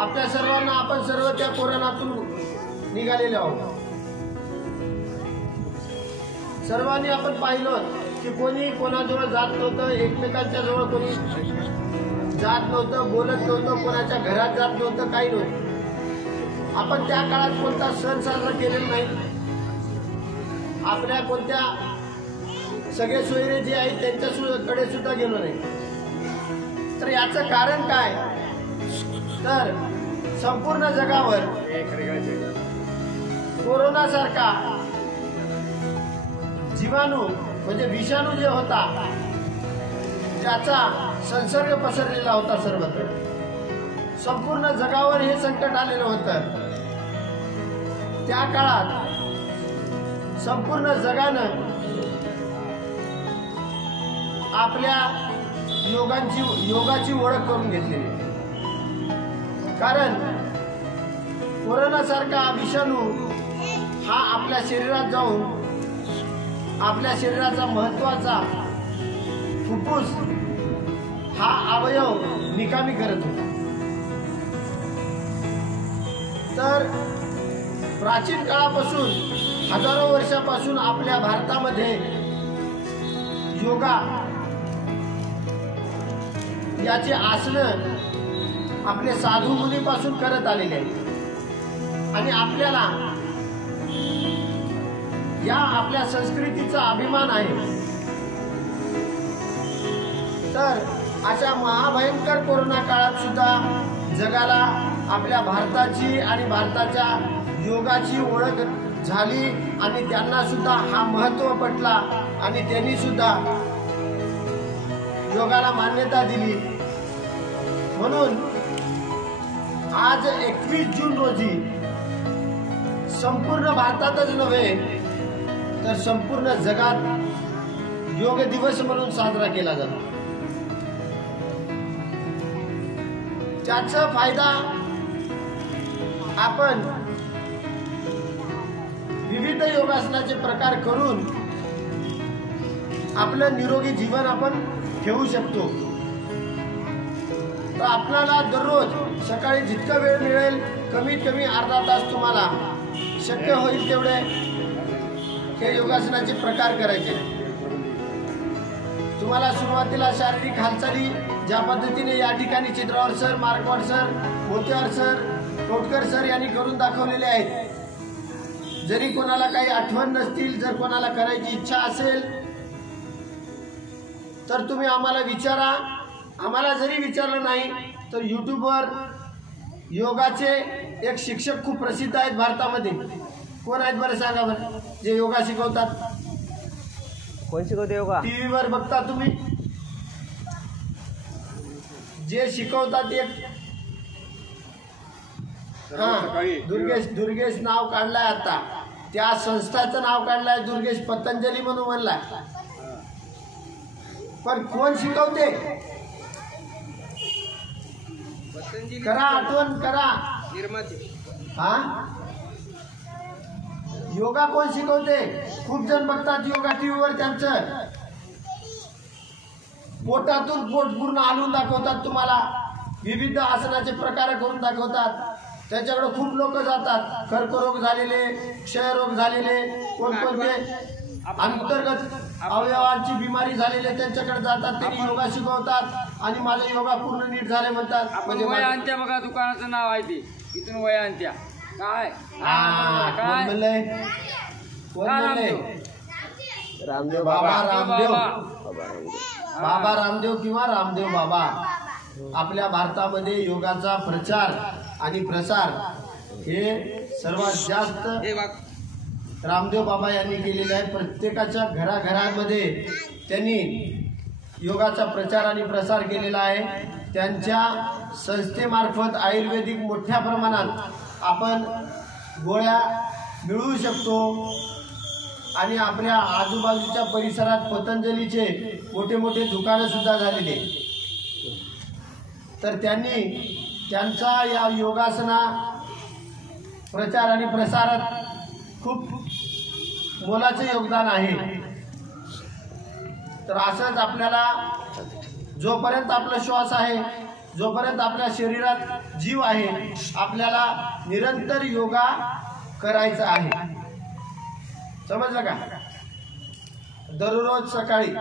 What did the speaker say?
आपल्या सर्वांना आपण सर्व त्या कोरोनातून निघालेले आहोत। सर्वांनी आपण पाहिलं की कोणी कोणाजवळ जात नव्हतं, एकमेकांच्या जवळ कोणी जात नव्हतं, बोलत नव्हतं, कोणाच्या घरात जात नव्हतं, काही नव्हतं। आपण त्या काळात कोणता सण साजरा केलेला नाही। आपल्या कोणत्या सगळे सोयरे जे आहेत त्यांच्याकडे सुद्धा गेलो नाही। तर याचं कारण काय? तर संपूर्ण जगावर कोरोना सारखा जीवाणू म्हणजे विषाणू जे होता त्याचा संसर्ग पसरलेला होता सर्वत्र। संपूर्ण जगावर हे संकट आलेलं होतं। त्या काळात संपूर्ण जगानं आपल्या योगाची ओळख करून घेतलेली। कारण कोरोना सारखा विषाणू हा आपल्या शरीरात जाऊन आपल्या शरीराचा महत्वाचा फुफ्फुस हा अवयव निकामी करत होता। तर प्राचीन काळापासून हजारो वर्षापासून आपल्या भारतामध्ये योगा याचे आसनं आपले साधू मुनीपासून करत आलेले आहेत आणि आपल्याला या आपल्या संस्कृतीचा अभिमान आहे। तर अशा महाभयंकर कोरोना काळात सुद्धा जगाला आपल्या भारताची आणि भारताच्या योगाची ओळख झाली आणि त्यांना सुद्धा हा महत्त्व पटला आणि त्यांनी सुद्धा योगाला मान्यता दिली। म्हणून आज 21 जून रोजी संपूर्ण भारतातच नव्हे तर संपूर्ण जगात योग दिवस म्हणून साजरा केला जातो। त्याचा फायदा आपण विविध योगासनाचे प्रकार करून आपलं निरोगी जीवन आपण ठेवू शकतो। तर आपल्याला दररोज सकाळी जितका वेळ मिळेल कमीत कमी अर्धा तास तुम्हाला शक्य होईल तेवढे हे योगासनाचे प्रकार करायचे। तुम्हाला सुरुवातीला शारीरिक हालचाली ज्या पद्धतीने या ठिकाणी चित्रावर सर, मार्कवाड सर, मोत्यार सर, टोटकर सर यांनी करून दाखवलेले आहेत। जरी कोणाला काही आठवण नसतील, जर कोणाला करायची इच्छा असेल तर तुम्ही आम्हाला विचारा। आम्हाला जरी विचारलं नाही तर यूट्यूबवर योगाचे एक शिक्षक खूप प्रसिद्ध आहेत भारतामध्ये। कोण आहेत बरं सांगा बरं जे योगा शिकवतात? कोण शिकवते योगा? टीव्हीवर बघता तुम्ही जे शिकवतात एक दुर्गेश नाव काढलाय आता, त्या संस्थाचं नाव काढलंय दुर्गेश पतंजली म्हणून म्हणलाय। पण कोण शिकवते? करा, आठवण करा। हा योगा कोण शिकवते? खूप जण बघतात योगा टीव्हीवर, त्यांचं पोटातून पोट पूर्ण हलवून दाखवतात, तुम्हाला विविध आसनाचे प्रकार करून दाखवतात। त्याच्याकडे खूप लोक जातात, कर्करोग झालेले, क्षयरोग झालेले, कोणकोणते अंतर्गत अवयवांची बिमारी झालेले त्यांच्याकडे जातात, त्यांनी योगा शिकवतात आणि माझा योगा पूर्ण नीट झाले म्हणतात। म्हणजे वयांत्या बघा दुकानाचं नाव आहे ते, इथून वयांत्या काय कोण म्हणलंय? रामदेव बाबा, बाबा रामदेव किंवा रामदेव बाबा। आपल्या भारतामध्ये योगाचा प्रचार आणि प्रसार हे सर्वात जास्त रामदेव बाबा यांनी केलेले आहे। प्रत्येकाच्या घराघरामध्ये त्यांनी योगाचा प्रचार आणि प्रसार केलेला आहे। त्यांच्या संस्थेमार्फत आयुर्वेदिक मोठ्या प्रमाणात आपण गोळ्या मिळवू शकतो आणि आपल्या आजूबाजूच्या परिसरात पतंजलीचे मोठे मोठे दुकानं सुद्धा झालेले। तर त्यांनी त्यांचा या योगासना प्रचार आणि प्रसारात खूप मोलाचे योगदान आहे। तर असंच आपल्याला जोपर्यंत आपला श्वास आहे जोपर्यंत आपल्या शरीरात जीव आहे आपल्याला निरंतर योगा करायचा आहे. समजलं का? दररोज सकाळी